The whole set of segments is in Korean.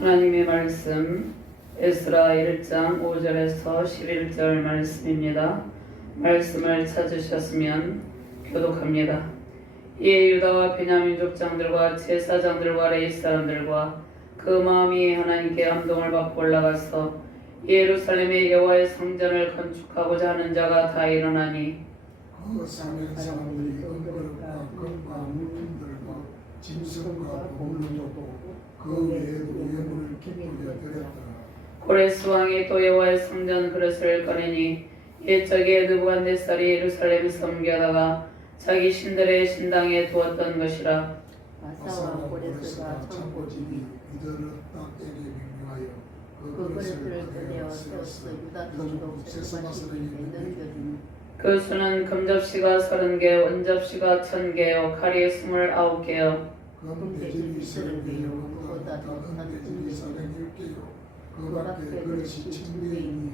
하나님의 말씀 에스라 1장 5절에서 11절 말씀입니다. 말씀을 찾으셨으면 교독합니다. 이에 유다와 베냐민 족장들과 제사장들과 레위 사람들과 그 마음이 하나님께 감동을 받고 올라가서 예루살렘의 여호와의 성전을 건축하고자 하는 자가 다 일어나니 그 사면 사람들이 은걸과 금과 물품들과 짐승과 보물을 줬고 그 외에도 예물을 기쁘게 드렸더라. 고레스 왕이 또 여호와의 성전 그릇을 꺼내니 옛적에 느부갓네살이 예루살렘을 섬기다가 자기 신들의 신당에 두었던 것이라. 아사와 고레스가 창고집이 이들을 땅에게 명령하여 그 그릇을 꺼내어 세웠으니 유다 총독 세스마스를 넘겨주니 그 수는 금접시가 30개, 원접시가 1000개요, 칼이 29개요. 금대접이 30개요, 그보다 더 큰 대접이 410개요. 그 밖에 그릇이 1000개이니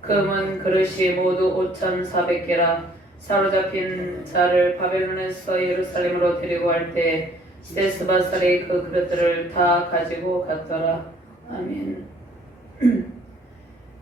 금은 그릇이 모두 5400개라. 사로잡힌 자를 바벨론에서 예루살렘으로 데리고 갈 때 세스바살이 그 그릇들을 다 가지고 갔더라. 아멘.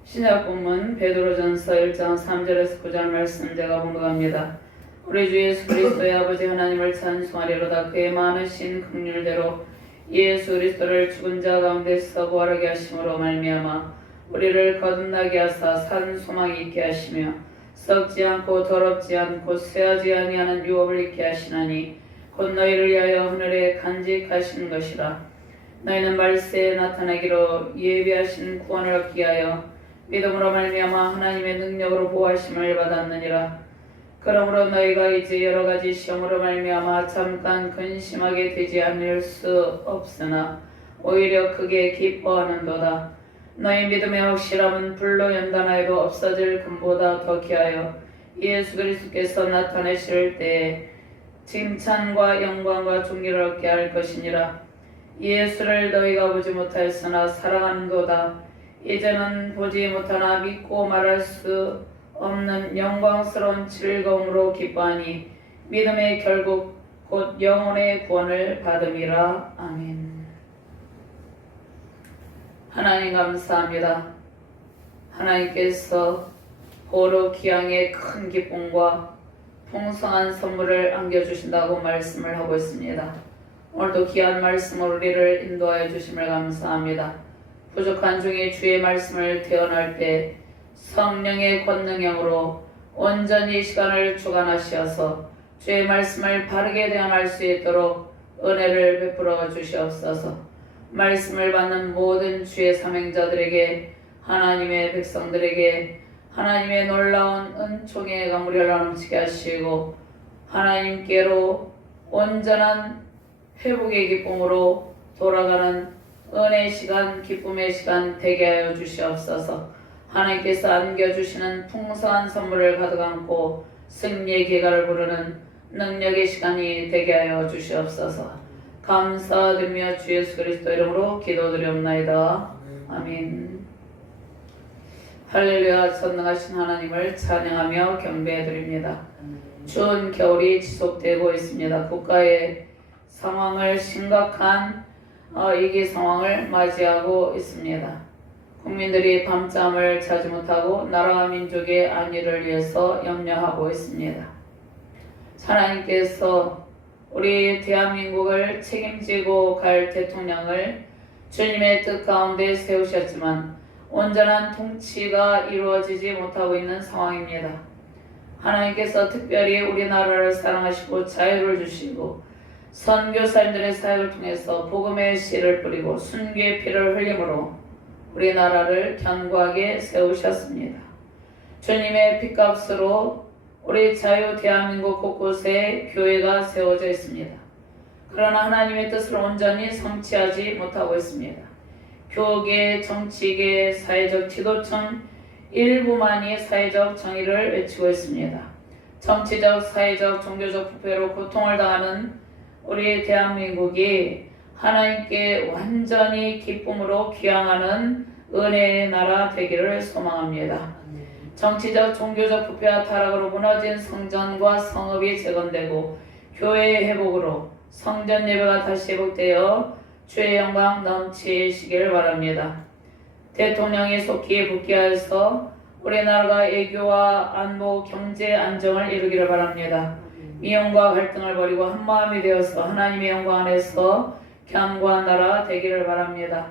신약 본문 베드로전서 1장 3절에서 9절 말씀 제가 봉독합니다. 우리 주 예수 그리스도의 아버지 하나님을 찬송하리로다. 그의 많으신 긍휼대로 예수 그리스도를 죽은 자 가운데서 부활하게 하심으로 말미암아 우리를 거듭나게 하사 산 소망이 있게 하시며 썩지 않고 더럽지 않고 쇠하지 아니하는 유업을 있게 하시나니 곧 너희를 위하여 하늘에 간직하신 것이라. 너희는 말세에 나타나기로 예비하신 구원을 얻기 위하여 믿음으로 말미암아 하나님의 능력으로 보호하심을 받았느니라. 그러므로 너희가 이제 여러가지 시험으로 말미암아 잠깐 근심하게 되지 않을 수 없으나 오히려 크게 기뻐하는도다. 너희 믿음의 확실함은 불로 연단하여도 없어질 금보다 더 귀하여 예수 그리스도께서 나타내실 때에 칭찬과 영광과 존귀를 얻게 할 것이니라. 예수를 너희가 보지 못하였으나 사랑하는도다. 이제는 보지 못하나 믿고 말할 수 없는 영광스러운 즐거움으로 기뻐하니 믿음의 결국 곧 영혼의 구원을 받음이라. 아멘. 하나님 감사합니다. 하나님께서 보로 기양의 큰 기쁨과 풍성한 선물을 안겨주신다고 말씀을 하고 있습니다. 오늘도 귀한 말씀으로 우리를 인도하여 주심을 감사합니다. 부족한 중에 주의 말씀을 태어날 때 성령의 권능형으로 온전히 시간을 주관하시어서 주의 말씀을 바르게 대응할 수 있도록 은혜를 베풀어 주시옵소서. 말씀을 받는 모든 주의 사명자들에게, 하나님의 백성들에게 하나님의 놀라운 은총의 강물을 넘치게 하시고 하나님께로 온전한 회복의 기쁨으로 돌아가는 은혜의 시간, 기쁨의 시간 되게 하여 주시옵소서. 하나님께서 안겨주시는 풍성한 선물을 가득 안고 승리의 계가를 부르는 능력의 시간이 되게 하여 주시옵소서. 감사드리며 주 예수 그리스도 이름으로 기도드리옵나이다. 아멘. 할렐루야. 전능하신 하나님을 찬양하며 경배해드립니다. 추운 겨울이 지속되고 있습니다. 국가의 상황을 심각한 위기 상황을 맞이하고 있습니다. 국민들이 밤잠을 자지 못하고 나라와 민족의 안위를 위해서 염려하고 있습니다. 하나님께서 우리 대한민국을 책임지고 갈 대통령을 주님의 뜻 가운데 세우셨지만 온전한 통치가 이루어지지 못하고 있는 상황입니다. 하나님께서 특별히 우리나라를 사랑하시고 자유를 주시고 선교사님들의 사역을 통해서 복음의 씨를 뿌리고 순교의 피를 흘림으로 우리나라를 견고하게 세우셨습니다. 주님의 핏값으로 우리 자유 대한민국 곳곳에 교회가 세워져 있습니다. 그러나 하나님의 뜻을 온전히 성취하지 못하고 있습니다. 교계, 정치계, 사회적 지도층 일부만이 사회적 정의를 외치고 있습니다. 정치적, 사회적, 종교적 부패로 고통을 당하는 우리 대한민국이 하나님께 완전히 기쁨으로 귀향하는 은혜의 나라 되기를 소망합니다. 정치적, 종교적 부패와 타락으로 무너진 성전과 성읍이 재건되고 교회의 회복으로 성전 예배가 다시 회복되어 주의 영광 넘치시길 바랍니다. 대통령이 속히 복귀하여서 우리나라가 애교와 안보, 경제 안정을 이루기를 바랍니다. 미움과 갈등을 버리고 한마음이 되어서 하나님의 영광 안에서 견고한 나라 되기를 바랍니다.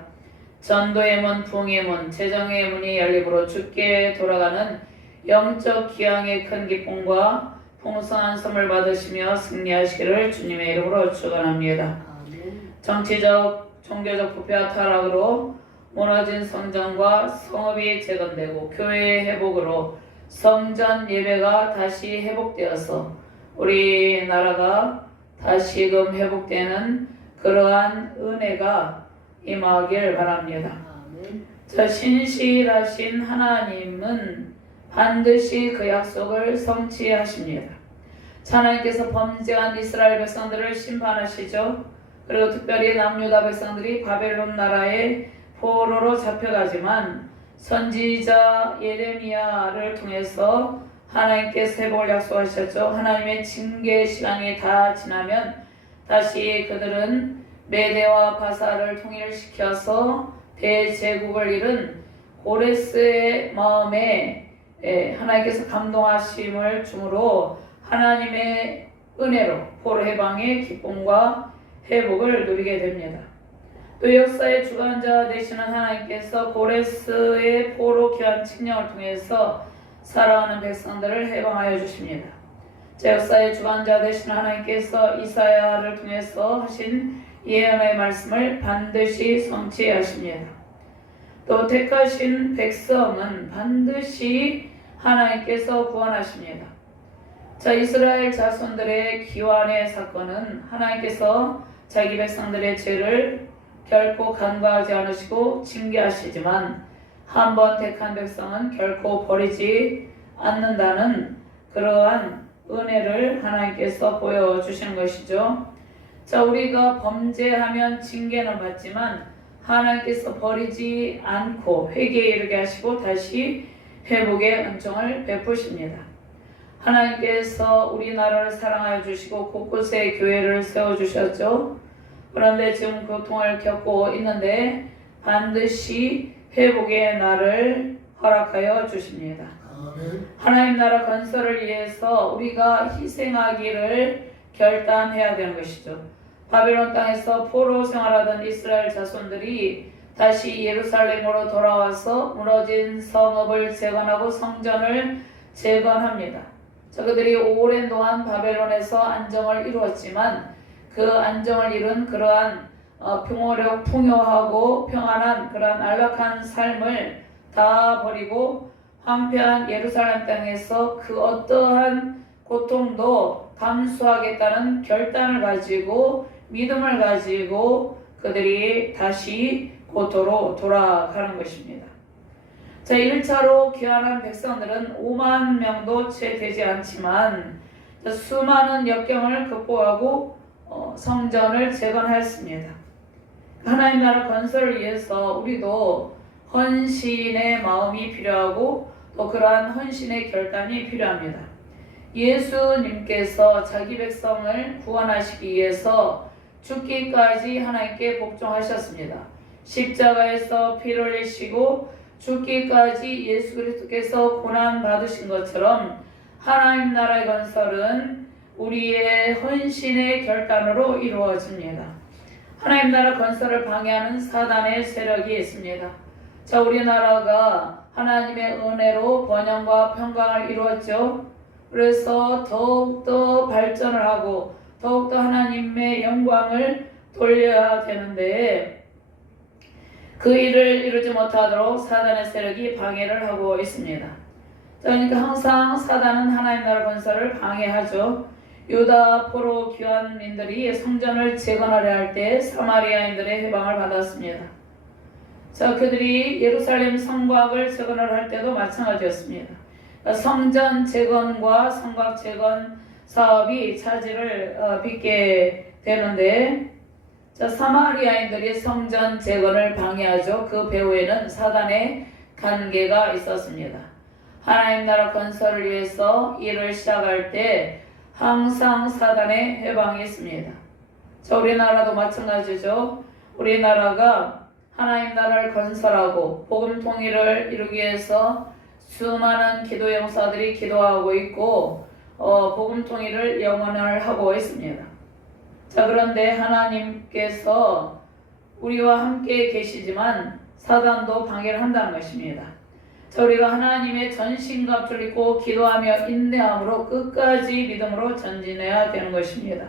전도의 문, 부흥의 문, 재정의 문이 열리므로 주께 돌아가는 영적 기왕의 큰 기쁨과 풍성한 선물 받으시며 승리하시기를 주님의 이름으로 축원합니다. 정치적, 종교적 부패와 타락으로 무너진 성전과 성읍이 재건되고 교회의 회복으로 성전 예배가 다시 회복되어서 우리나라가 다시금 회복되는 그러한 은혜가 임하길 바랍니다. 저 신실하신 하나님은 반드시 그 약속을 성취하십니다. 하나님께서 범죄한 이스라엘 백성들을 심판하시죠. 그리고 특별히 남유다 백성들이 바벨론 나라의 포로로 잡혀가지만 선지자 예레미야를 통해서 하나님께서 회복을 약속하셨죠. 하나님의 징계 시간이 다 지나면 다시 그들은 메대와 바사를 통일시켜서 대제국을 이룬 고레스의 마음에 하나님께서 감동하심을 주므로 하나님의 은혜로 포로 해방의 기쁨과 회복을 누리게 됩니다. 또 역사의 주관자 되시는 하나님께서 고레스의 포로 귀한 칙령을 통해서 살아가는 백성들을 해방하여 주십니다. 역사의 주관자 되시는 하나님께서 이사야를 통해서 하신 예언의 말씀을 반드시 성취하십니다. 또 택하신 백성은 반드시 하나님께서 구원하십니다. 이스라엘 자손들의 기환의 사건은 하나님께서 자기 백성들의 죄를 결코 간과하지 않으시고 징계하시지만 한번 택한 백성은 결코 버리지 않는다는 그러한 은혜를 하나님께서 보여주시는 것이죠. 우리가 범죄하면 징계는 받지만 하나님께서 버리지 않고 회개에 이르게 하시고 다시 회복의 은총을 베푸십니다. 하나님께서 우리나라를 사랑하여 주시고 곳곳에 교회를 세워주셨죠. 그런데 지금 고통을 겪고 있는데 반드시 회복의 날을 허락하여 주십니다. 하나님 나라 건설을 위해서 우리가 희생하기를 결단해야 되는 것이죠. 바벨론 땅에서 포로 생활하던 이스라엘 자손들이 다시 예루살렘으로 돌아와서 무너진 성읍을 재건하고 성전을 재건합니다. 그들이 오랜 동안 바벨론에서 안정을 이루었지만 그 안정을 이룬 그러한 풍요하고 평안한 그러한 안락한 삶을 다 버리고 황폐한 예루살렘 땅에서 그 어떠한 고통도 감수하겠다는 결단을 가지고 믿음을 가지고 그들이 다시 고토로 돌아가는 것입니다. 1차로 귀환한 백성들은 5만 명도 채 되지 않지만 수많은 역경을 극복하고 성전을 재건하였습니다. 하나님 나라 건설을 위해서 우리도 헌신의 마음이 필요하고 또 그러한 헌신의 결단이 필요합니다. 예수님께서 자기 백성을 구원하시기 위해서 죽기까지 하나님께 복종하셨습니다. 십자가에서 피를 흘리시고 죽기까지 예수 그리스도께서 고난 받으신 것처럼 하나님 나라의 건설은 우리의 헌신의 결단으로 이루어집니다. 하나님 나라 건설을 방해하는 사단의 세력이 있습니다. 우리나라가 하나님의 은혜로 번영과 평강을 이루었죠. 그래서 더욱더 발전을 하고 더욱더 하나님의 영광을 돌려야 되는데 그 일을 이루지 못하도록 사단의 세력이 방해를 하고 있습니다. 그러니까 항상 사단은 하나님 나라 건설을 방해하죠. 유다 포로 귀환민들이 성전을 재건하려 할 때 사마리아인들의 해방을 받았습니다. 그들이 예루살렘 성곽을 재건을 할 때도 마찬가지였습니다. 성전 재건과 성곽 재건 사업이 차질을 빚게 되는데 사마리아인들이 성전 재건을 방해하죠. 그 배후에는 사단의 관계가 있었습니다. 하나님 나라 건설을 위해서 일을 시작할 때 항상 사단의 해방이 있습니다. 우리나라도 마찬가지죠. 우리나라가 하나님 나라를 건설하고 복음 통일을 이루기 위해서 수많은 기도 용사들이 기도하고 있고 복음 통일을 영원을 하고 있습니다. 자, 그런데 하나님께서 우리와 함께 계시지만 사단도 방해를 한다는 것입니다. 자, 우리가 하나님의 전신갑주를 입고 기도하며 인내함으로 끝까지 믿음으로 전진해야 되는 것입니다.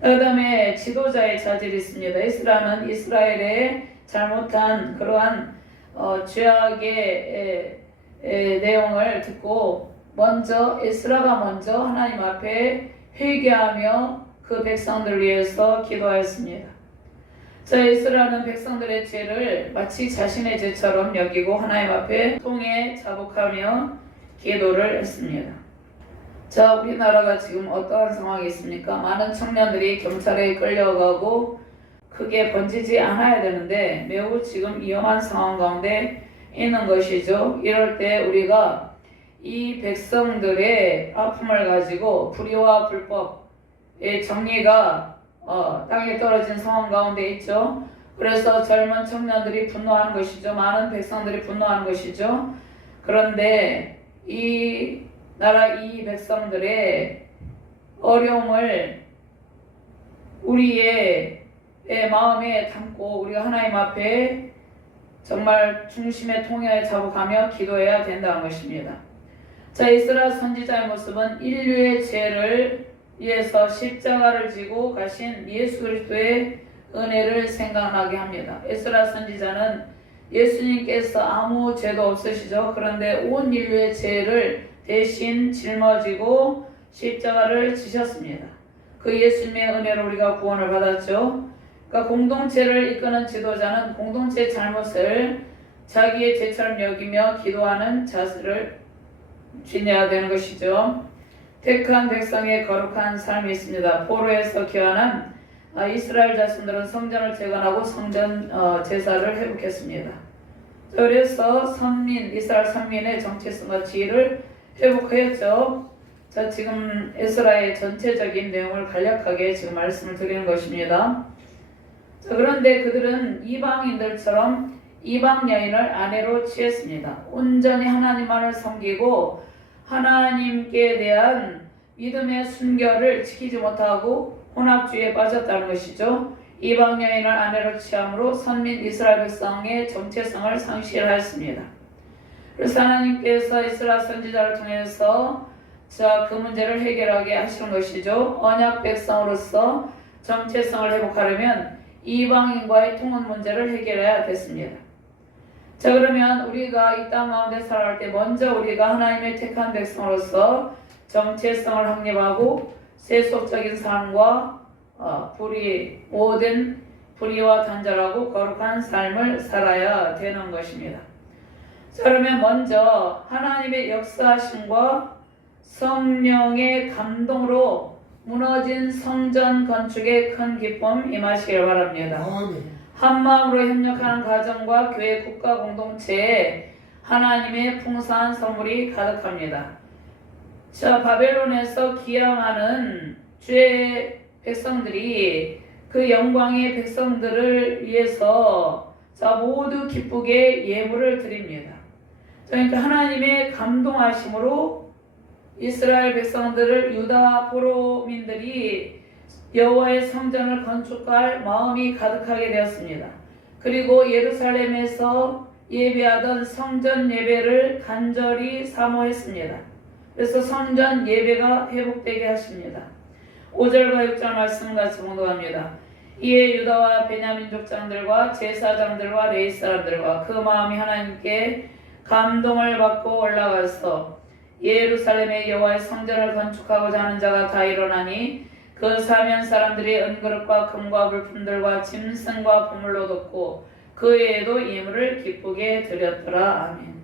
그 다음에 지도자의 자질이 있습니다. 에스라는 이스라엘의 잘못한 그러한 죄악의 내용을 듣고 에스라가 먼저 하나님 앞에 회개하며 그 백성들을 위해서 기도하였습니다. 자, 에스라는 백성들의 죄를 마치 자신의 죄처럼 여기고 하나님 앞에 통해 자복하며 기도를 했습니다. 자, 우리나라가 지금 어떠한 상황이 있습니까? 많은 청년들이 경찰에 끌려가고 크게 번지지 않아야 되는데 매우 지금 위험한 상황 가운데 있는 것이죠. 이럴 때 우리가 이 백성들의 아픔을 가지고 불의와 불법의 정의가 땅에 떨어진 상황 가운데 있죠. 그래서 젊은 청년들이 분노하는 것이죠. 많은 백성들이 분노하는 것이죠. 그런데 이 나라 이 백성들의 어려움을 우리의 마음에 담고 우리가 하나님 앞에 정말 중심의 통행을 잡아가며 기도해야 된다는 것입니다. 자, 에스라 선지자의 모습은 인류의 죄를 위해서 십자가를 지고 가신 예수 그리스도의 은혜를 생각나게 합니다. 에스라 선지자는 예수님께서 아무 죄도 없으시죠. 그런데 온 인류의 죄를 대신 짊어지고 십자가를 지셨습니다. 그 예수님의 은혜로 우리가 구원을 받았죠. 그러니까 공동체를 이끄는 지도자는 공동체의 잘못을 자기의 죄처럼 여기며 기도하는 자세를 지녀야 되는 것이죠. 택한 백성의 거룩한 삶이 있습니다. 포로에서 귀환한 이스라엘 자손들은 성전을 재건하고 성전 제사를 회복했습니다. 그래서 이스라엘 선민의 정체성과 지위를 회복하였죠. 자, 지금 에스라의 전체적인 내용을 간략하게 지금 말씀을 드리는 것입니다. 자, 그런데 그들은 이방인들처럼 이방 여인을 아내로 취했습니다. 온전히 하나님만을 섬기고 하나님께 대한 믿음의 순결을 지키지 못하고 혼합주의에 빠졌다는 것이죠. 이방 여인을 아내로 취함으로 선민 이스라엘 백성의 정체성을 상실하였습니다. 그래서 하나님께서 이스라엘 선지자를 통해서 그 문제를 해결하게 하시는 것이죠. 언약 백성으로서 정체성을 회복하려면 이방인과의 통혼 문제를 해결해야 됐습니다. 자, 그러면 우리가 이 땅 가운데 살아갈 때 먼저 우리가 하나님의 택한 백성으로서 정체성을 확립하고 세속적인 삶과 모든 불의와 단절하고 거룩한 삶을 살아야 되는 것입니다. 자, 그러면 먼저 하나님의 역사하심과 성령의 감동으로 무너진 성전 건축에 큰 기쁨 임하시길 바랍니다. 한 마음으로 협력하는 가정과 교회 국가 공동체에 하나님의 풍성한 선물이 가득합니다. 자, 바벨론에서 기양하는 주의 백성들이 그 영광의 백성들을 위해서 모두 기쁘게 예물을 드립니다. 그러니까 하나님의 감동하심으로 이스라엘 백성들을 유다 포로민들이 여호와의 성전을 건축할 마음이 가득하게 되었습니다. 그리고 예루살렘에서 예배하던 성전 예배를 간절히 사모했습니다. 그래서 성전 예배가 회복되게 하십니다. 5절과 6절 말씀 같이 봉독합니다. 이에 유다와 베냐민 족장들과 제사장들과 레위 사람들과 그 마음이 하나님께 감동을 받고 올라가서 예루살렘의 여호와의 성전을 건축하고자 하는 자가 다 일어나니 그 사면 사람들이 은그릇과 금과 물품들과 짐승과 보물로 덮고 그 외에도 예물을 기쁘게 드렸더라. 아멘.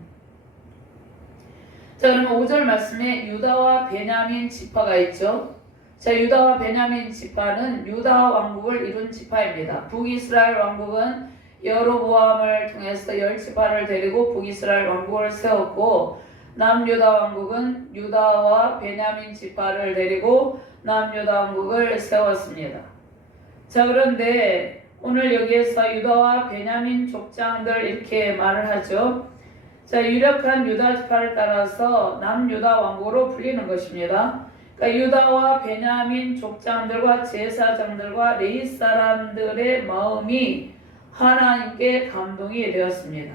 자, 그러면 5절 말씀에 유다와 베냐민 지파가 있죠. 자, 유다와 베냐민 지파는 유다 왕국을 이룬 지파입니다. 북이스라엘 왕국은 여로보암을 통해서 10지파를 데리고 북이스라엘 왕국을 세웠고, 남유다 왕국은 유다와 베냐민 지파를 데리고 남유다 왕국을 세웠습니다. 자, 그런데 오늘 여기에서 유다와 베냐민 족장들 이렇게 말을 하죠. 자, 유력한 유다 지파를 따라서 남유다 왕국으로 불리는 것입니다. 그러니까 유다와 베냐민 족장들과 제사장들과 레위 사람들의 마음이 하나님께 감동이 되었습니다.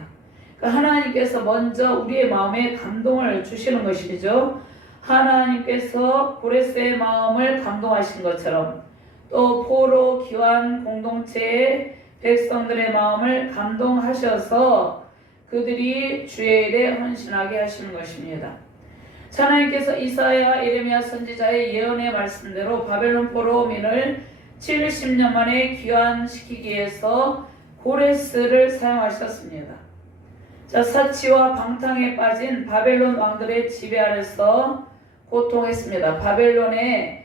그러니까 하나님께서 먼저 우리의 마음에 감동을 주시는 것이죠. 하나님께서 고레스의 마음을 감동하신 것처럼 또 포로 기환 공동체의 백성들의 마음을 감동하셔서 그들이 주의 일에 헌신하게 하시는 것입니다. 하나님께서 이사야 예레미야 선지자의 예언의 말씀대로 바벨론 포로민을 70년 만에 귀환시키기 위해서 고레스를 사용하셨습니다. 자, 사치와 방탕에 빠진 바벨론 왕들의 지배 아래서 고통했습니다. 바벨론의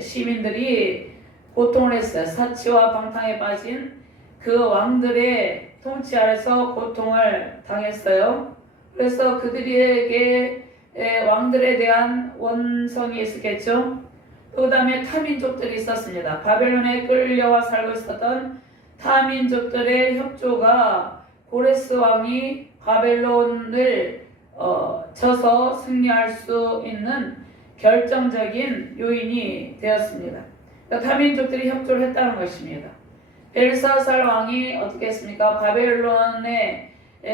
시민들이 고통을 했어요. 사치와 방탕에 빠진 그 왕들의 통치 아래서 고통을 당했어요. 그래서 그들에게 왕들에 대한 원성이 있었겠죠. 그 다음에 타민족들이 있었습니다. 바벨론에 끌려와 살고 있었던 타민족들의 협조가 고레스 왕이 바벨론을 쳐서 승리할 수 있는 결정적인 요인이 되었습니다. 그러니까 타민족들이 협조를 했다는 것입니다. 벨사살 왕이 어떻게 했습니까? 바벨론의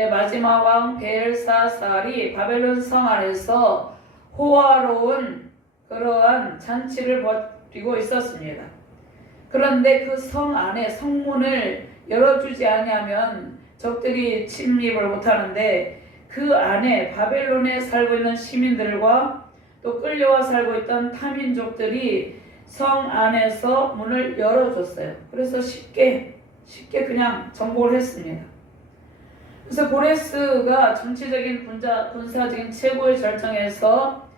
마지막 왕 벨사살이 바벨론 성 안에서 호화로운 그러한 잔치를 벌이고 있었습니다. 그런데 그 성 안에 성문을 열어주지 아니하면 적들이 침입을 못하는데 그 안에 바벨론에 살고 있는 시민들과 또 끌려와 살고 있던 타민족들이 성 안에서 문을 열어줬어요. 그래서 쉽게 그냥 정복을 했습니다. 그래서 고레스가 전체적인 군사적인 최고의 절정에서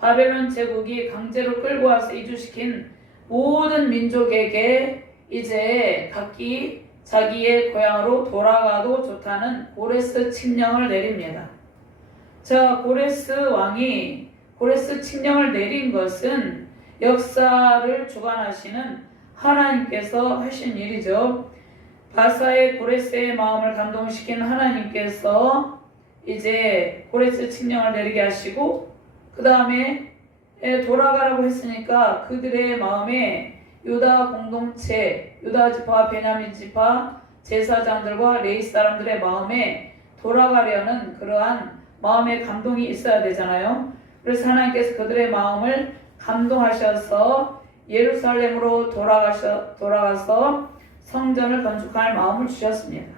바벨론 제국이 강제로 끌고 와서 이주시킨 모든 민족에게 이제 각기 자기의 고향으로 돌아가도 좋다는 고레스 칙령을 내립니다. 자, 고레스 왕이 고레스 칙령을 내린 것은 역사를 주관하시는 하나님께서 하신 일이죠. 바사의 고레스의 마음을 감동시킨 하나님께서 이제 고레스 칙령을 내리게 하시고 그 다음에 돌아가라고 했으니까 그들의 마음에 유다 공동체, 유다 지파, 베냐민 지파, 제사장들과 레위 사람들의 마음에 돌아가려는 그러한 마음의 감동이 있어야 되잖아요. 그래서 하나님께서 그들의 마음을 감동하셔서 예루살렘으로 돌아가서 성전을 건축할 마음을 주셨습니다.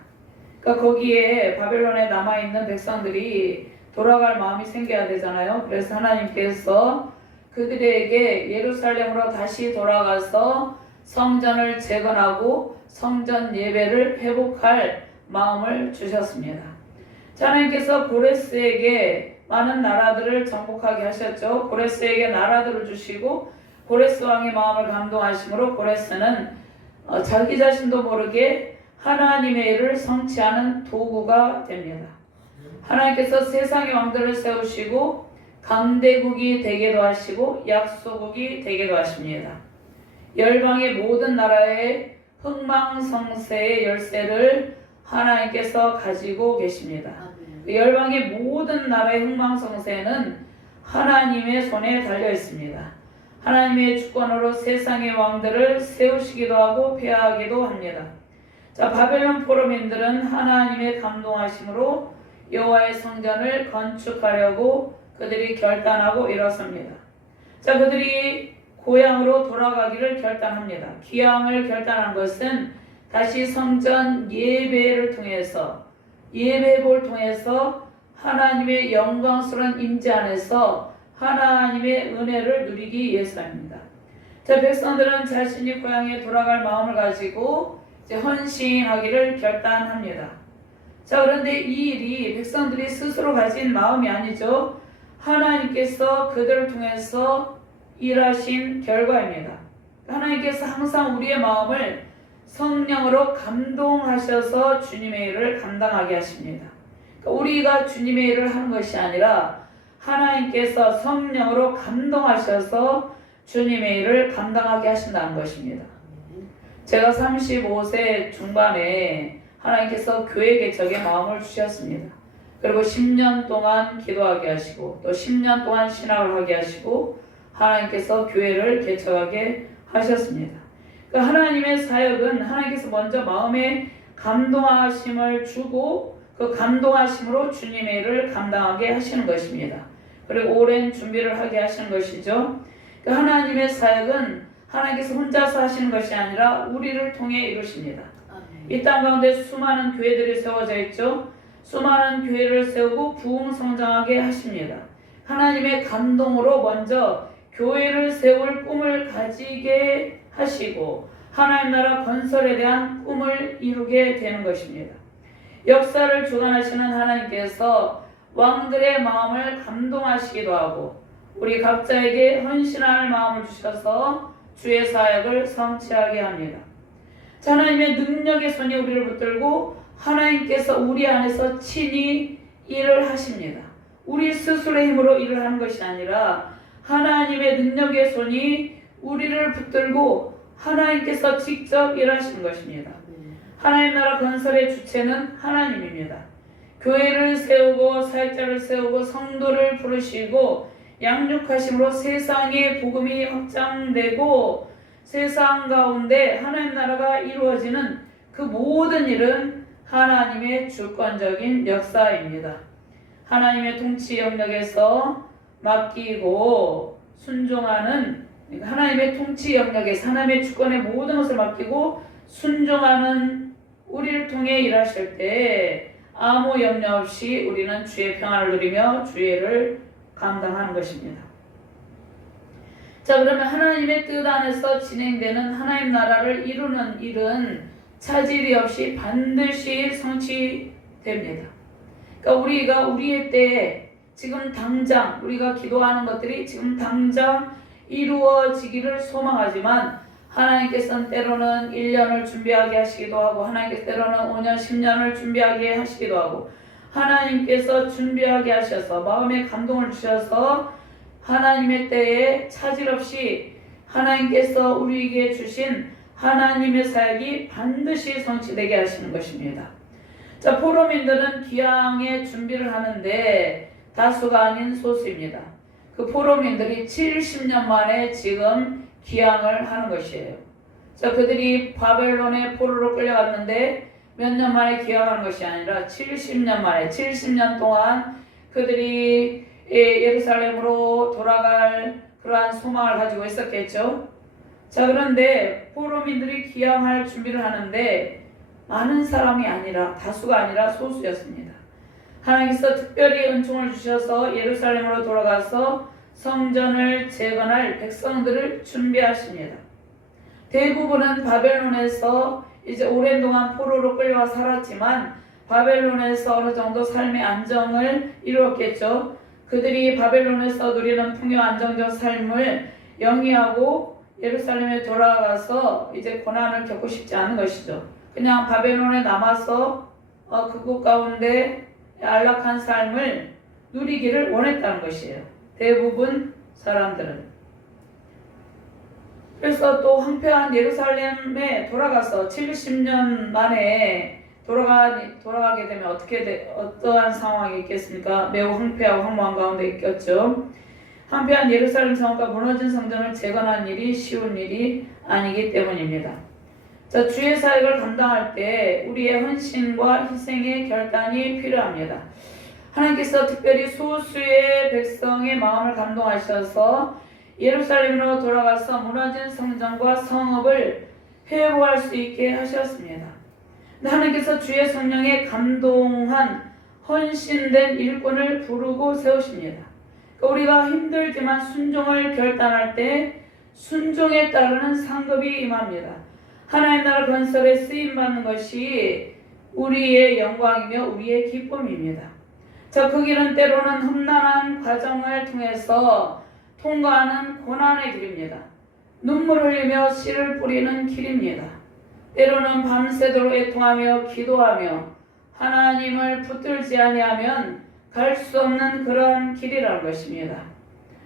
그러니까 거기에 바벨론에 남아있는 백성들이 돌아갈 마음이 생겨야 되잖아요. 그래서 하나님께서 그들에게 예루살렘으로 다시 돌아가서 성전을 재건하고 성전 예배를 회복할 마음을 주셨습니다. 하나님께서 고레스에게 많은 나라들을 정복하게 하셨죠. 고레스에게 나라들을 주시고 고레스 왕의 마음을 감동하심으로 고레스는 자기 자신도 모르게 하나님의 일을 성취하는 도구가 됩니다. 하나님께서 세상의 왕들을 세우시고 강대국이 되게도 하시고 약소국이 되게도 하십니다. 열방의 모든 나라의 흥망성쇠의 열쇠를 하나님께서 가지고 계십니다. 열방의 모든 나라의 흥망성쇠는 하나님의 손에 달려 있습니다. 하나님의 주권으로 세상의 왕들을 세우시기도 하고 폐하기도 합니다. 자, 바벨론 포로민들은 하나님의 감동하심으로 여호와의 성전을 건축하려고 그들이 결단하고 일어섭니다. 자, 그들이 고향으로 돌아가기를 결단합니다. 귀향을 결단한 것은 다시 성전 예배를 통해서 예배를 통해서 하나님의 영광스러운 임재 안에서 하나님의 은혜를 누리기 위해서입니다. 자, 백성들은 자신이 고향에 돌아갈 마음을 가지고 이제 헌신하기를 결단합니다. 자, 그런데 이 일이 백성들이 스스로 가진 마음이 아니죠. 하나님께서 그들을 통해서 일하신 결과입니다. 하나님께서 항상 우리의 마음을 성령으로 감동하셔서 주님의 일을 감당하게 하십니다. 그러니까 우리가 주님의 일을 하는 것이 아니라 하나님께서 성령으로 감동하셔서 주님의 일을 감당하게 하신다는 것입니다. 제가 35세 중반에 하나님께서 교회 개척에 마음을 주셨습니다. 그리고 10년 동안 기도하게 하시고 또 10년 동안 신학을 하게 하시고 하나님께서 교회를 개척하게 하셨습니다. 그 하나님의 사역은 하나님께서 먼저 마음에 감동하심을 주고 그 감동하심으로 주님의 일을 감당하게 하시는 것입니다. 그리고 오랜 준비를 하게 하시는 것이죠. 그 하나님의 사역은 하나님께서 혼자서 하시는 것이 아니라 우리를 통해 이루십니다. 이 땅 가운데 수많은 교회들이 세워져 있죠. 수많은 교회를 세우고 부흥성장하게 하십니다. 하나님의 감동으로 먼저 교회를 세울 꿈을 가지게 하시고 하나님 나라 건설에 대한 꿈을 이루게 되는 것입니다. 역사를 주관하시는 하나님께서 왕들의 마음을 감동하시기도 하고 우리 각자에게 헌신할 마음을 주셔서 주의 사역을 성취하게 합니다. 자, 하나님의 능력의 손이 우리를 붙들고 하나님께서 우리 안에서 친히 일을 하십니다. 우리 스스로의 힘으로 일을 하는 것이 아니라 하나님의 능력의 손이 우리를 붙들고 하나님께서 직접 일하시는 것입니다. 하나님 나라 건설의 주체는 하나님입니다. 교회를 세우고 사역자를 세우고 성도를 부르시고 양육하심으로 세상의 복음이 확장되고 세상 가운데 하나님 나라가 이루어지는 그 모든 일은 하나님의 주권적인 역사입니다. 하나님의 통치 영역에서 맡기고 순종하는 하나님의 통치 영역에서 하나님의 주권의 모든 것을 맡기고 순종하는 우리를 통해 일하실 때 아무 염려 없이 우리는 주의 평안을 누리며 주의 일을 감당하는 것입니다. 자, 그러면 하나님의 뜻 안에서 진행되는 하나님 나라를 이루는 일은 차질이 없이 반드시 성취됩니다. 그러니까 우리가 우리의 때에 지금 당장 우리가 기도하는 것들이 지금 당장 이루어지기를 소망하지만 하나님께서는 때로는 1년을 준비하게 하시기도 하고 하나님께서 때로는 5년, 10년을 준비하게 하시기도 하고 하나님께서 준비하게 하셔서 마음에 감동을 주셔서 하나님의 때에 차질 없이 하나님께서 우리에게 주신 하나님의 사역이 반드시 성취되게 하시는 것입니다. 자, 포로민들은 귀향의 준비를 하는데 다수가 아닌 소수입니다. 그 포로민들이 70년 만에 지금 귀향을 하는 것이에요. 자, 그들이 바벨론의 포로로 끌려갔는데 몇 년 만에 귀향하는 것이 아니라 70년 만에 70년 동안 그들이 예루살렘으로 돌아갈 그러한 소망을 가지고 있었겠죠. 자, 그런데 포로민들이 귀향할 준비를 하는데 많은 사람이 아니라 다수가 아니라 소수였습니다. 하나님께서 특별히 은총을 주셔서 예루살렘으로 돌아가서 성전을 재건할 백성들을 준비하십니다. 대부분은 바벨론에서 이제 오랜 동안 포로로 끌려와 살았지만 바벨론에서 어느 정도 삶의 안정을 이루었겠죠. 그들이 바벨론에서 누리는 풍요 안정적 삶을 영위하고 예루살렘에 돌아가서 이제 고난을 겪고 싶지 않은 것이죠. 그냥 바벨론에 남아서 그곳 가운데 안락한 삶을 누리기를 원했다는 것이에요. 대부분 사람들은. 그래서 또 황폐한 예루살렘에 돌아가서 70년 만에 돌아가게 되면 어떠한 상황이 있겠습니까? 매우 황폐하고 황무한 가운데 있겠죠. 황폐한 예루살렘 성과 무너진 성전을 재건하는 일이 쉬운 일이 아니기 때문입니다. 자, 주의 사역을 감당할 때 우리의 헌신과 희생의 결단이 필요합니다. 하나님께서 특별히 소수의 백성의 마음을 감동하셔서 예루살렘으로 돌아가서 무너진 성전과 성읍을 회복할 수 있게 하셨습니다. 하나님께서 주의 성령에 감동한 헌신된 일꾼을 부르고 세우십니다. 우리가 힘들지만 순종을 결단할 때 순종에 따르는 상급이 임합니다. 하나님 나라 건설에 쓰임받는 것이 우리의 영광이며 우리의 기쁨입니다. 자, 그 길은 때로는 험난한 과정을 통해서 통과하는 고난의 길입니다. 눈물 흘리며 씨를 뿌리는 길입니다. 때로는 밤새도록 애통하며 기도하며 하나님을 붙들지 아니하면 갈 수 없는 그런 길이라는 것입니다.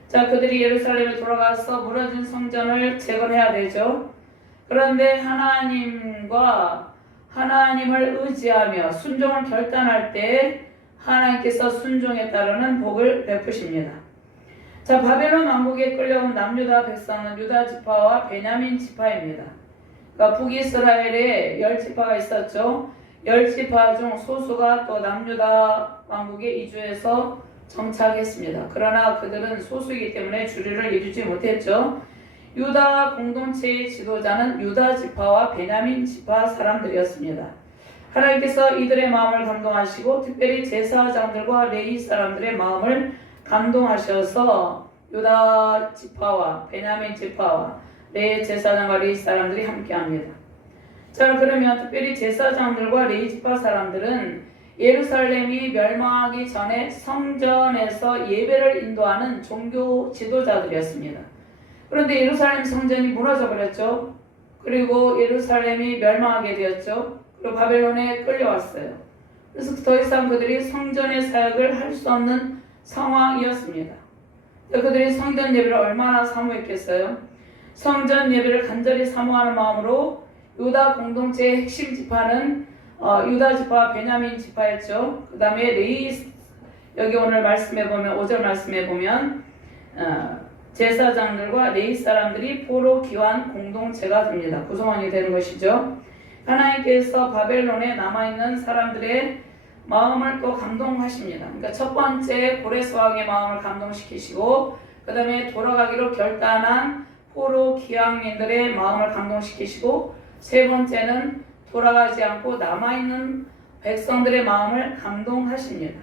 자, 그들이 예루살렘에 돌아가서 무너진 성전을 재건해야 되죠. 그런데 하나님을 의지하며 순종을 결단할 때 하나님께서 순종에 따르는 복을 베푸십니다. 자, 바벨론 왕국에 끌려온 남유다 백성은 유다 지파와 베냐민 지파입니다. 그러니까 북이스라엘에 10지파가 있었죠. 10지파 중 소수가 또 남유다 왕국에 이주해서 정착했습니다. 그러나 그들은 소수이기 때문에 주류를 이루지 못했죠. 유다 공동체의 지도자는 유다 지파와 베냐민 지파 사람들이었습니다. 하나님께서 이들의 마음을 감동하시고 특별히 제사장들과 레위 사람들의 마음을 감동하셔서 유다 지파와 베냐민 지파와 레위 제사장과 레위 사람들이 함께합니다. 자, 그러면 특별히 제사장들과 레위 지파 사람들은 예루살렘이 멸망하기 전에 성전에서 예배를 인도하는 종교 지도자들이었습니다. 그런데 예루살렘 성전이 무너져 버렸죠. 그리고 예루살렘이 멸망하게 되었죠. 그리고 바벨론에 끌려왔어요. 그래서 더 이상 그들이 성전의 사역을 할 수 없는 상황이었습니다. 그들이 성전 예배를 얼마나 사모했겠어요? 성전 예배를 간절히 사모하는 마음으로 유다 공동체의 핵심 지파는 유다 지파, 베냐민 지파였죠. 그 다음에 레위, 여기 오늘 말씀해 보면 5절 말씀해 보면 제사장들과 레위 사람들이 포로 귀환 공동체가 됩니다. 구성원이 되는 것이죠. 하나님께서 바벨론에 남아있는 사람들의 마음을 또 감동하십니다. 그러니까 첫 번째 고레스 왕의 마음을 감동시키시고 그 다음에 돌아가기로 결단한 포로 귀환민들의 마음을 감동시키시고 세 번째는 돌아가지 않고 남아있는 백성들의 마음을 감동하십니다.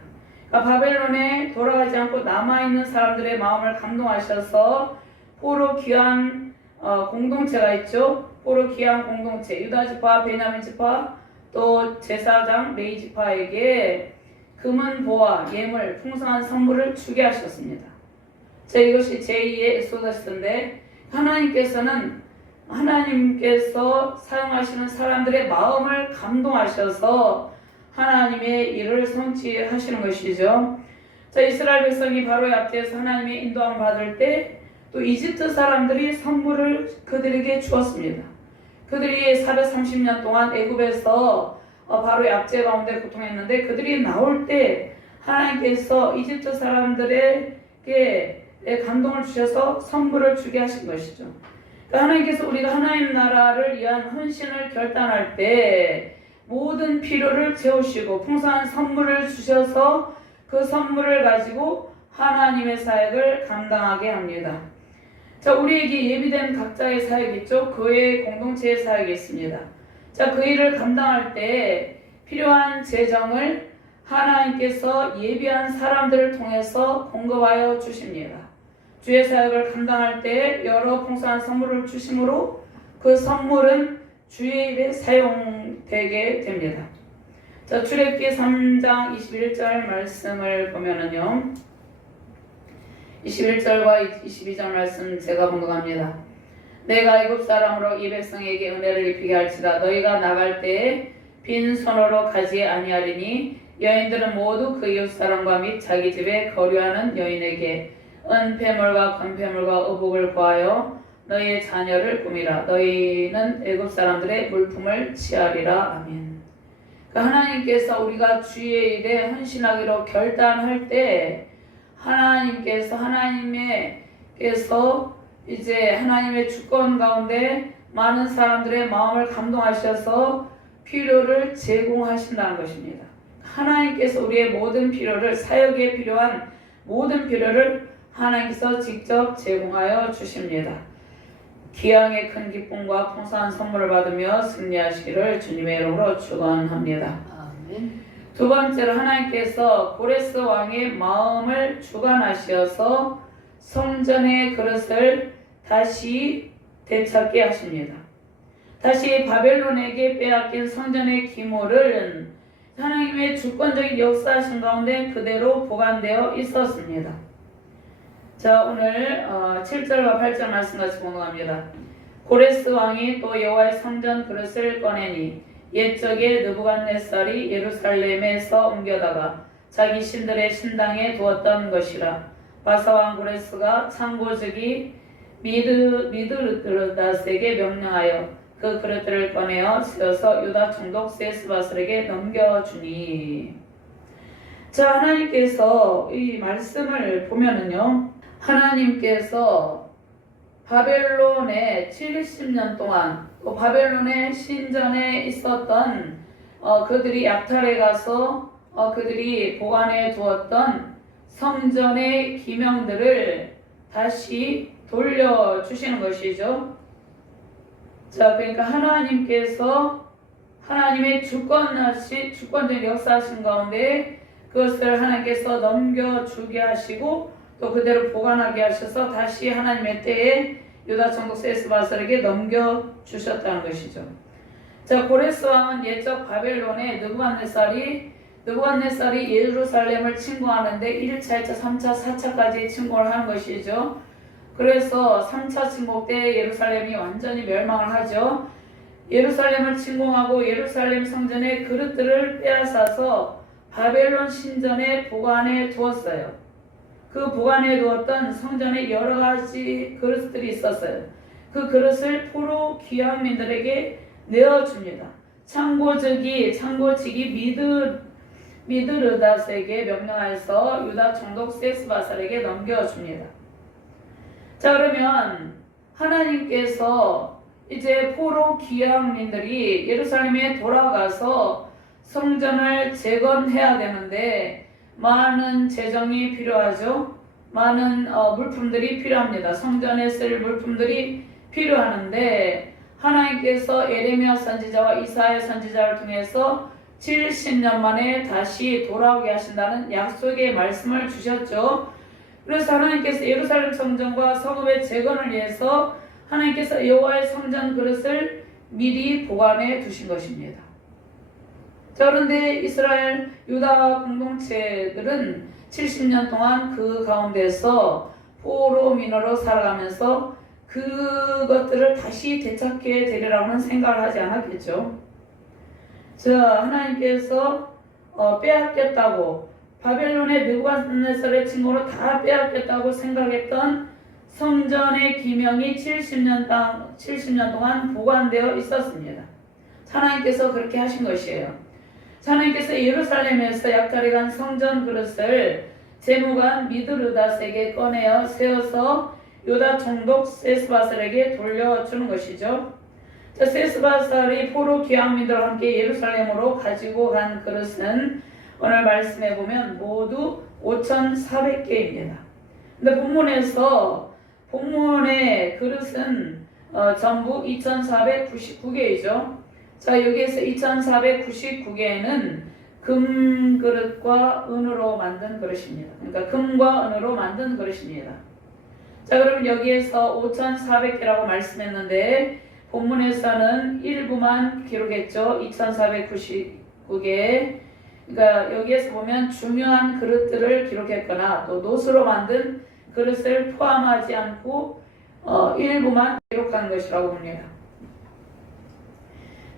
그러니까 바벨론에 돌아가지 않고 남아있는 사람들의 마음을 감동하셔서 포로 귀환 공동체가 있죠. 포로 귀환 공동체, 유다 지파, 베냐민 지파, 또 제사장 레위 지파에게 금은 보화, 예물, 풍성한 선물을 주게 하셨습니다. 자, 이것이 제2의 엑소더스인데 하나님께서 사용하시는 사람들의 마음을 감동하셔서 하나님의 일을 성취하시는 것이죠. 자, 이스라엘 백성이 바로의 앞에서 하나님의 인도함을 받을 때 또 이집트 사람들이 선물을 그들에게 주었습니다. 그들이 430년 동안 애굽에서 바로의 압제 가운데 고통했는데 그들이 나올 때 하나님께서 이집트 사람들에게 감동을 주셔서 선물을 주게 하신 것이죠. 그러니까 하나님께서 우리가 하나님 나라를 위한 헌신을 결단할 때 모든 필요를 채우시고 풍성한 선물을 주셔서 그 선물을 가지고 하나님의 사역을 감당하게 합니다. 자, 우리에게 예비된 각자의 사역이 있죠. 교회 공동체의 사역이 있습니다. 자, 그 일을 감당할 때 필요한 재정을 하나님께서 예비한 사람들을 통해서 공급하여 주십니다. 주의 사역을 감당할 때 여러 풍성한 선물을 주심으로 그 선물은 주의 일에 사용되게 됩니다. 자, 출애굽기 3장 21절 말씀을 보면은요. 21절과 22절 말씀 제가 봉독합니다. 내가 애굽 사람으로 이 백성에게 은혜를 입히게 할지라 너희가 나갈 때에 빈손으로 가지 아니하리니 여인들은 모두 그 이웃 사람과 및 자기 집에 거류하는 여인에게 은폐물과 금폐물과 의복을 구하여 너희의 자녀를 꾸미라. 너희는 애굽 사람들의 물품을 취하리라. 아멘. 그러니까 하나님께서 우리가 주의 일에 헌신하기로 결단할 때 하나님께서 이제 하나님의 주권 가운데 많은 사람들의 마음을 감동하셔서 필요를 제공하신다는 것입니다. 하나님께서 우리의 모든 필요를, 사역에 필요한 모든 필요를 하나님께서 직접 제공하여 주십니다. 기왕의 큰 기쁨과 풍성한 선물을 받으며 승리하시기를 주님의 이름으로 축원합니다. 아멘. 두 번째로 하나님께서 고레스 왕의 마음을 주관하셔서 성전의 그릇을 다시 되찾게 하십니다. 다시 바벨론에게 빼앗긴 성전의 기물을 하나님의 주권적인 역사하신 가운데 그대로 보관되어 있었습니다. 자, 오늘 7절과 8절 말씀 같이 공부합니다. 고레스 왕이 또 여호와의 성전 그릇을 꺼내니 옛적에 느부갓네살이 예루살렘에서 옮겨다가 자기 신들의 신당에 두었던 것이라. 바사왕 고레스가 창고주기 미드르다스에게 명령하여 그 그릇들을 꺼내어 세워서 유다 총독 세스바살에게 넘겨주니. 자, 하나님께서 이 말씀을 보면은요, 하나님께서 바벨론에 70년 동안 바벨론의 신전에 있었던 그들이 약탈해 가서 그들이 보관해 두었던 성전의 기명들을 다시 돌려주시는 것이죠. 자, 그러니까 하나님께서 하나님의 주권적인 역사하신 가운데 그것을 하나님께서 넘겨주게 하시고 또 그대로 보관하게 하셔서 다시 하나님의 때에 유다 총독 세스바살에게 넘겨주셨다는 것이죠. 자, 고레스 왕은 옛적 바벨론의 느부갓네살이 예루살렘을 침공하는데 1차, 2차, 3차, 4차까지 침공을 한 것이죠. 그래서 3차 침공 때 예루살렘이 완전히 멸망을 하죠. 예루살렘을 침공하고 예루살렘 성전의 그릇들을 빼앗아서 바벨론 신전에 보관해 두었어요. 그 보관해 두었던 성전에 여러 가지 그릇들이 있었어요. 그 그릇을 포로 귀향민들에게 내어줍니다. 창고직이 미드르닷에게 명령하여서 유다 총독 세스바살에게 넘겨줍니다. 자, 그러면 하나님께서 이제 포로 귀향민들이 예루살렘에 돌아가서 성전을 재건해야 되는데 많은 재정이 필요하죠. 많은 물품들이 필요합니다. 성전에 쓸 물품들이 필요하는데 하나님께서 에레미야 선지자와 이사야 선지자를 통해서 70년 만에 다시 돌아오게 하신다는 약속의 말씀을 주셨죠. 그래서 하나님께서 예루살렘 성전과 성읍의 재건을 위해서 하나님께서 여호와의 성전 그릇을 미리 보관해 두신 것입니다. 자, 그런데 이스라엘 유다 공동체들은 70년 동안 그 가운데서 포로 민어로 살아가면서 그것들을 다시 되찾게 되리라고는 생각을 하지 않았겠죠. 자, 하나님께서 빼앗겼다고 바벨론의 느부갓네살의 침공으로 다 빼앗겼다고 생각했던 성전의 기명이 70년 동안 보관되어 있었습니다. 하나님께서 그렇게 하신 것이에요. 하나님께서 예루살렘에서 약탈해 간 성전 그릇을 재무관 미드르닷에게 꺼내어 세워서 유다 총독 세스바살에게 돌려주는 것이죠. 자, 세스바살이 포로 귀향민들과 함께 예루살렘으로 가지고 간 그릇은 오늘 말씀해 보면 모두 5,400개입니다. 근데 본문의 그릇은 전부 2,499개이죠. 자, 여기에서 2,499개는 금 그릇과 은으로 만든 그릇입니다. 그러니까 금과 은으로 만든 그릇입니다. 자, 그럼 여기에서 5,400개라고 말씀했는데 본문에서는 일부만 기록했죠. 2,499개. 그러니까 여기에서 보면 중요한 그릇들을 기록했거나 또 노수로 만든 그릇을 포함하지 않고 일부만 기록한 것이라고 봅니다.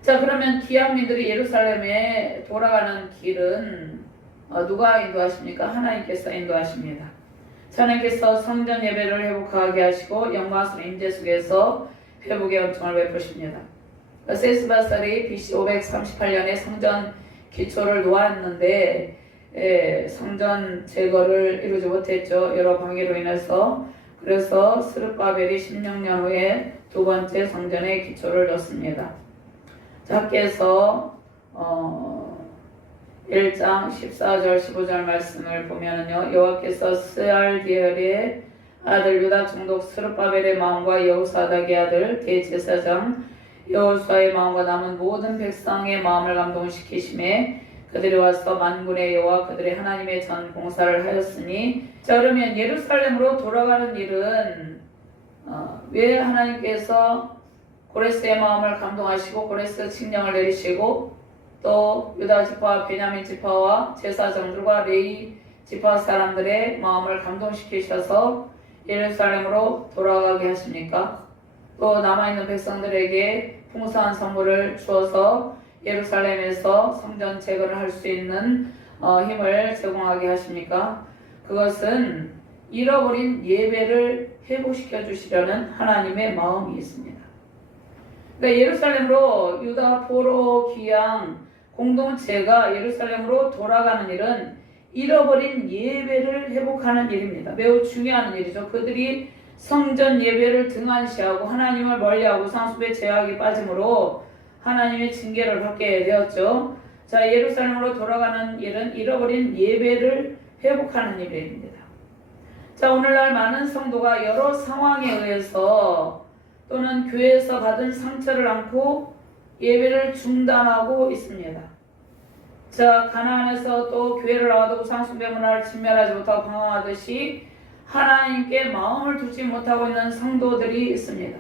자, 그러면 귀향민들이 예루살렘에 돌아가는 길은 누가 인도하십니까? 하나님께서 인도하십니다. 하나님께서 성전 예배를 회복하게 하시고 영광스러운 임재 속에서 회복의 은총을 베푸십니다. 세스바살이 BC 538년에 성전 기초를 놓았는데 성전 제거를 이루지 못했죠. 여러 방해로 인해서. 그래서 스룹바벨이 16년 후에 두 번째 성전의 기초를 놓습니다. 자께서 1장 14절 15절 말씀을 보면은요, 여호와께서 스알디엘의 아들 유다 총독 스룹바벨의 마음과 여호사닥의 아들 대제사장 여호수아의 마음과 남은 모든 백성의 마음을 감동시키심에 그들이 와서 만군의 여호와 그들의 하나님의 전 공사를 하였으니. 자, 그러면 예루살렘으로 돌아가는 일은 왜 하나님께서 고레스의 마음을 감동하시고 고레스 칙령을 내리시고 또 유다 지파와 베냐민 지파와 제사장들과 레위 지파 사람들의 마음을 감동시키셔서 예루살렘으로 돌아가게 하십니까? 또 남아있는 백성들에게 풍성한 선물을 주어서 예루살렘에서 성전 재건을 할 수 있는 힘을 제공하게 하십니까? 그것은 잃어버린 예배를 회복시켜 주시려는 하나님의 마음이 있습니다. 그러니까 예루살렘으로 유다 포로 귀양 공동체가 예루살렘으로 돌아가는 일은 잃어버린 예배를 회복하는 일입니다. 매우 중요한 일이죠. 그들이 성전 예배를 등한시하고 하나님을 멀리하고 상습의 죄악에 빠짐으로 하나님의 징계를 받게 되었죠. 자, 예루살렘으로 돌아가는 일은 잃어버린 예배를 회복하는 일입니다. 자, 오늘날 많은 성도가 여러 상황에 의해서 또는 교회에서 받은 상처를 안고 예배를 중단하고 있습니다. 자, 가나안에서 또 교회를 나와도 우상숭배 문화를 진멸하지 못하고 방황하듯이 하나님께 마음을 두지 못하고 있는 성도들이 있습니다.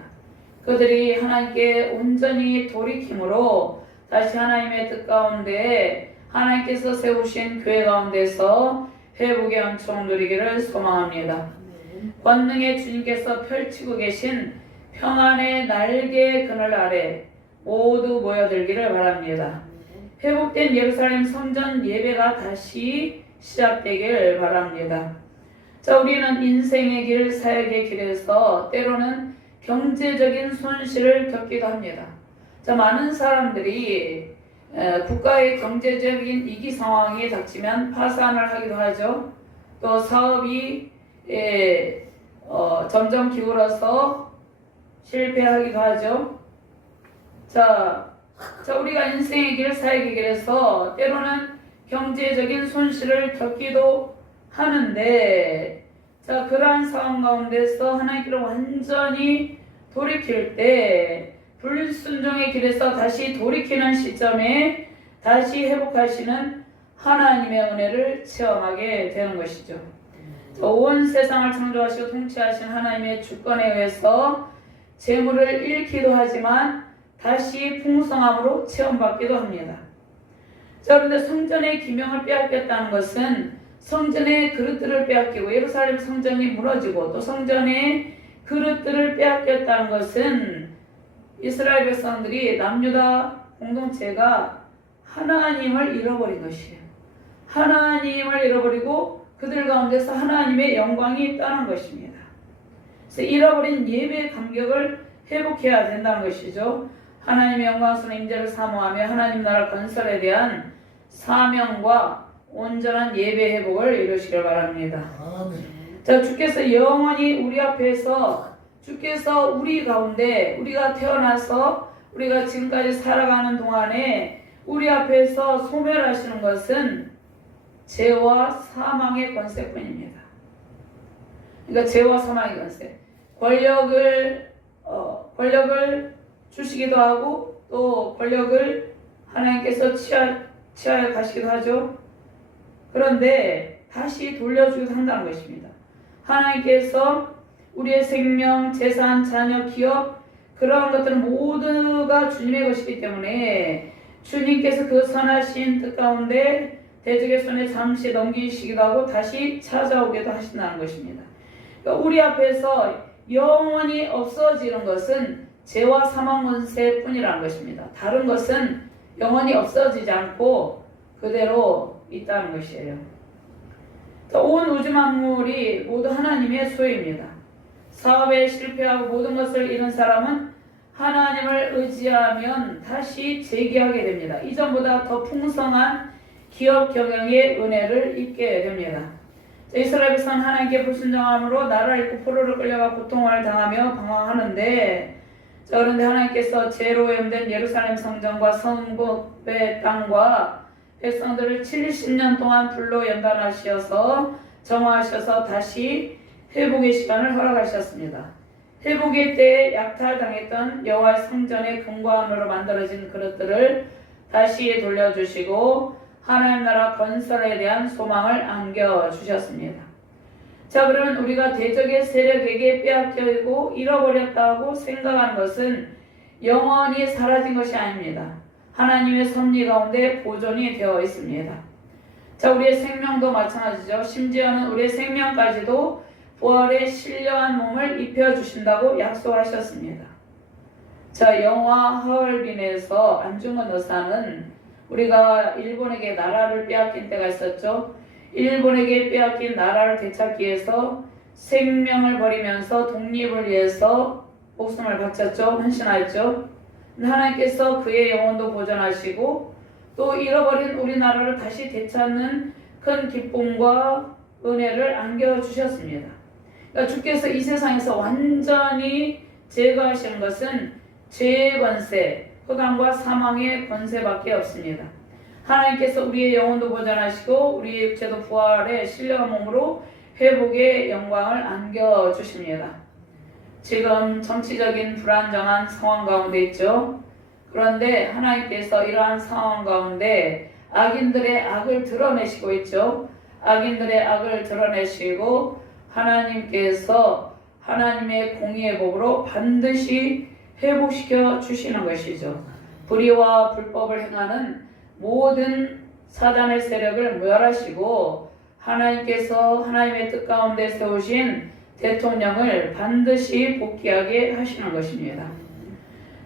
그들이 하나님께 온전히 돌이킴으로 다시 하나님의 뜻 가운데 하나님께서 세우신 교회 가운데서 회복의 은총을 누리기를 소망합니다. 권능의 주님께서 펼치고 계신 평안의 날개 그늘 아래 모두 모여들기를 바랍니다. 회복된 예루살렘 성전 예배가 다시 시작되길 바랍니다. 자, 우리는 인생의 길, 사역의 길에서 때로는 경제적인 손실을 겪기도 합니다. 자, 많은 사람들이 국가의 경제적인 위기 상황이 닥치면 파산을 하기도 하죠. 또 사업이 점점 기울어서 실패하기도 하죠. 자, 우리가 인생의 길, 사역의 길에서 때로는 경제적인 손실을 겪기도 하는데, 자, 그러한 상황 가운데서 하나님께로 완전히 돌이킬 때 불순종의 길에서 다시 돌이키는 시점에 다시 회복하시는 하나님의 은혜를 체험하게 되는 것이죠. 온 세상을 창조하시고 통치하신 하나님의 주권에 의해서 재물을 잃기도 하지만 다시 풍성함으로 체험받기도 합니다. 자, 그런데 성전의 기명을 빼앗겼다는 것은 성전의 그릇들을 빼앗기고 예루살렘 성전이 무너지고 또 성전의 그릇들을 빼앗겼다는 것은 이스라엘 백성들이 남유다 공동체가 하나님을 잃어버린 것이에요. 하나님을 잃어버리고 그들 가운데서 하나님의 영광이 떠난 것입니다. 그래서 잃어버린 예배의 감격을 회복해야 된다는 것이죠. 하나님의 영광스러운 임재를 사모하며 하나님 나라 건설에 대한 사명과 온전한 예배 회복을 이루시길 바랍니다. 아멘. 자, 주께서 영원히 우리 앞에서 주께서 우리 가운데 우리가 태어나서 우리가 지금까지 살아가는 동안에 우리 앞에서 소멸하시는 것은 죄와 사망의 권세뿐입니다. 그러니까 죄와 사망의 권세, 권력을 주시기도 하고 또 권력을 하나님께서 취하여 가시기도 하죠. 그런데 다시 돌려주기도 한다는 것입니다. 하나님께서 우리의 생명, 재산, 자녀, 기업 그러한 것들은 모두가 주님의 것이기 때문에 주님께서 그 선하신 뜻 가운데 대적의 손에 잠시 넘기시기도 하고 다시 찾아오기도 하신다는 것입니다. 그러니까 우리 앞에서 영원히 없어지는 것은 죄와 사망 권세뿐이라는 것입니다. 다른 것은 영원히 없어지지 않고 그대로 있다는 것이에요. 온 우주 만물이 모두 하나님의 소유입니다. 사업에 실패하고 모든 것을 잃은 사람은 하나님을 의지하면 다시 재기하게 됩니다. 이전보다 더 풍성한 기업 경영의 은혜를 입게 됩니다. 이스라엘 백성은 하나님께 불순종함으로 나라를 잃고 포로로 끌려가 고통을 당하며 방황하는데, 그런데 하나님께서 죄로 오염된 예루살렘 성전과 성읍의 땅과 백성들을 70년 동안 불로 연단하셔서 정화하셔서 다시 회복의 시간을 허락하셨습니다. 회복의 때에 약탈당했던 여호와의 성전의 금과 은으로 만들어진 그릇들을 다시 돌려주시고 하나님 나라 건설에 대한 소망을 안겨주셨습니다. 자, 그러면 우리가 대적의 세력에게 빼앗기고 잃어버렸다고 생각하는 것은 영원히 사라진 것이 아닙니다. 하나님의 섭리 가운데 보존이 되어 있습니다. 자, 우리의 생명도 마찬가지죠. 심지어는 우리의 생명까지도 부활의 신령한 몸을 입혀주신다고 약속하셨습니다. 자, 영화 하얼빈에서 안중근 의사는 우리가 일본에게 나라를 빼앗긴 때가 있었죠. 일본에게 빼앗긴 나라를 되찾기 위해서 생명을 버리면서 독립을 위해서 목숨을 바쳤죠. 헌신하였죠. 하나님께서 그의 영혼도 보존하시고 또 잃어버린 우리나라를 다시 되찾는 큰 기쁨과 은혜를 안겨주셨습니다. 그러니까 주께서 이 세상에서 완전히 제거하시는 것은 죄의 권세, 흑암과 사망의 권세밖에 없습니다. 하나님께서 우리의 영혼도 보존하시고 우리의 육체도 부활의 신령한 몸으로 회복의 영광을 안겨주십니다. 지금 정치적인 불안정한 상황 가운데 있죠. 그런데 하나님께서 이러한 상황 가운데 악인들의 악을 드러내시고 있죠. 악인들의 악을 드러내시고 하나님께서 하나님의 공의의 법으로 반드시 회복시켜 주시는 것이죠. 불의와 불법을 행하는 모든 사단의 세력을 멸하시고 하나님께서 하나님의 뜻 가운데 세우신 대통령을 반드시 복귀하게 하시는 것입니다.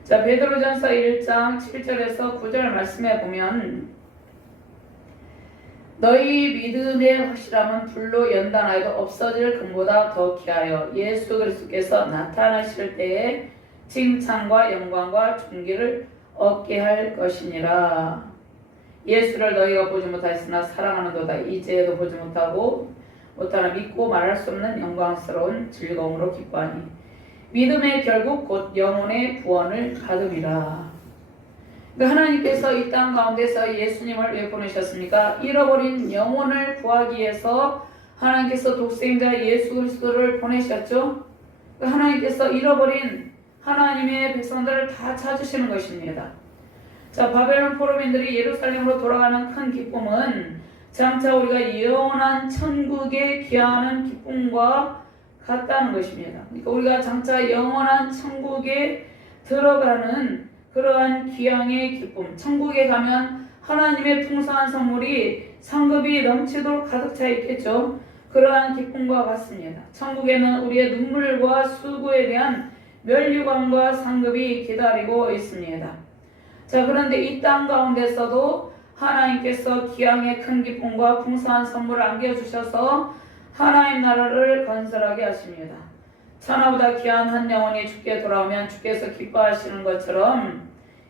자, 베드로전서 1장 7절에서 9절 말씀에 보면 너희 믿음의 확실함은 불로 연단하여도 없어질 금보다 더 귀하여 예수 그리스도께서 나타나실 때에 칭찬과 영광과 존귀를 얻게 할 것이니라. 예수를 너희가 보지 못하였으나 사랑하는도다. 이제도 보지 못하나 믿고 말할 수 없는 영광스러운 즐거움으로 기뻐하니 믿음의 결국 곧 영혼의 구원을 받으리라. 그러니까 하나님께서 이 땅 가운데서 예수님을 왜 보내셨습니까? 잃어버린 영혼을 구하기 위해서 하나님께서 독생자 예수 그리스도를 보내셨죠. 그러니까 하나님께서 잃어버린 하나님의 백성들을 다 찾으시는 것입니다. 자, 바벨론 포로민들이 예루살렘으로 돌아가는 큰 기쁨은 장차 우리가 영원한 천국에 기하는 기쁨과 같다는 것입니다. 그러니까 우리가 장차 영원한 천국에 들어가는 그러한 귀향의 기쁨, 천국에 가면 하나님의 풍성한 선물이 상급이 넘치도록 가득 차 있겠죠. 그러한 기쁨과 같습니다. 천국에는 우리의 눈물과 수고에 대한 면류관과 상급이 기다리고 있습니다. 자, 그런데 이 땅 가운데서도 하나님께서 기향의 큰 기쁨과 풍성한 선물을 안겨주셔서 하나님 나라를 건설하게 하십니다. 천하보다 귀한 한 영혼이 주께 돌아오면 주께서 기뻐하시는 것처럼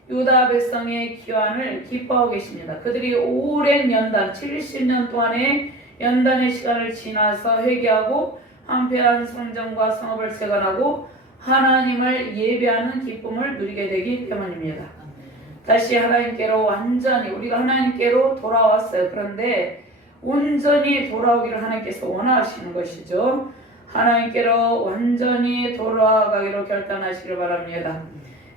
유다 백성의 기환을 기뻐하고 계십니다. 그들이 오랜 연단, 70년 동안의 연단의 시간을 지나서 회개하고 황폐한 성전과 성읍을 재건하고 하나님을 예배하는 기쁨을 누리게 되기 때문입니다. 다시 하나님께로 완전히 우리가 하나님께로 돌아왔어요. 그런데 온전히 돌아오기를 하나님께서 원하시는 것이죠. 하나님께로 완전히 돌아가기로 결단하시길 바랍니다.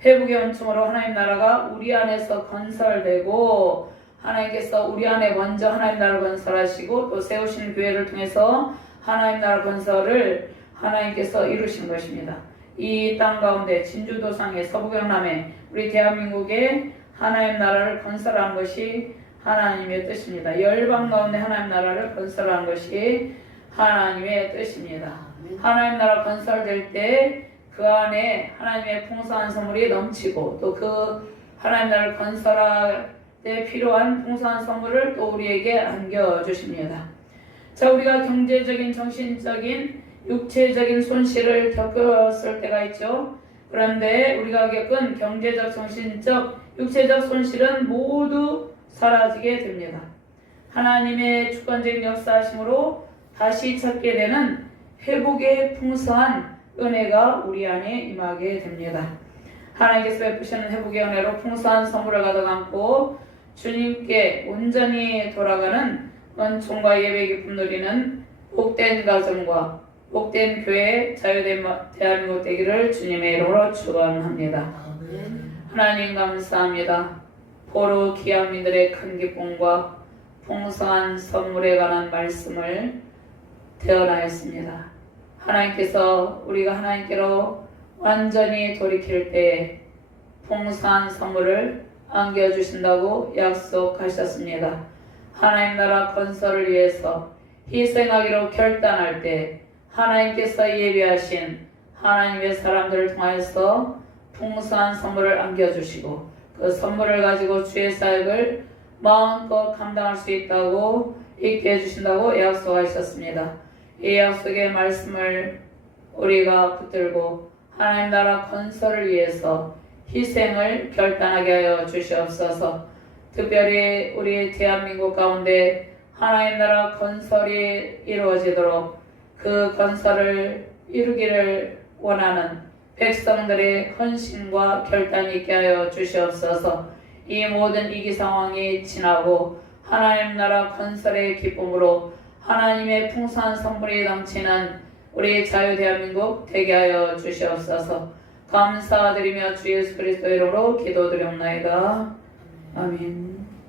회복의 원총으로 하나님 나라가 우리 안에서 건설되고 하나님께서 우리 안에 먼저 하나님 나라를 건설하시고 또 세우신 교회를 통해서 하나님 나라 건설을 하나님께서 이루신 것입니다. 이 땅 가운데 진주도상의 서부경남에 우리 대한민국에 하나님 나라를 건설하는 것이 하나님의 뜻입니다. 열방 가운데 하나님 나라를 건설하는 것이 하나님의 뜻입니다. 하나님 나라 건설될 때 그 안에 하나님의 풍성한 선물이 넘치고 또 그 하나님 나라를 건설할 때 필요한 풍성한 선물을 또 우리에게 안겨주십니다. 자, 우리가 경제적인, 정신적인, 육체적인 손실을 겪었을 때가 있죠. 그런데 우리가 겪은 경제적, 정신적, 육체적 손실은 모두 사라지게 됩니다. 하나님의 주권적인 역사하심으로 다시 찾게 되는 회복의 풍성한 은혜가 우리 안에 임하게 됩니다. 하나님께서 베푸시는 회복의 은혜로 풍성한 선물을 가득 안고 주님께 온전히 돌아가는 은총과 예배 기쁨 누리는 복된 가정과 복된 교회 자유된 대한민국 되기를 주님의 이름으로 축원합니다. 하나님 감사합니다. 포로 기한민들의 큰 기쁨과 풍성한 선물에 관한 말씀을 태어나였습니다. 하나님께서 우리가 하나님께로 완전히 돌이킬 때 풍성한 선물을 안겨주신다고 약속하셨습니다. 하나님 나라 건설을 위해서 희생하기로 결단할 때 하나님께서 예비하신 하나님의 사람들을 통하여서 풍성한 선물을 안겨주시고 그 선물을 가지고 주의 사역을 마음껏 감당할 수 있다고 있게 해주신다고 약속하셨습니다. 이 약속의 말씀을 우리가 붙들고 하나님 나라 건설을 위해서 희생을 결단하게 하여 주시옵소서. 특별히 우리 대한민국 가운데 하나님 나라 건설이 이루어지도록 그 건설을 이루기를 원하는 백성들의 헌신과 결단이 있게 하여 주시옵소서. 이 모든 위기 상황이 지나고 하나님 나라 건설의 기쁨으로 하나님의 풍성한 선물이 넘치는 우리 자유 대한민국 되게 하여 주시옵소서. 감사드리며 주 예수 그리스도 이름으로 기도드리옵나이다. 아멘.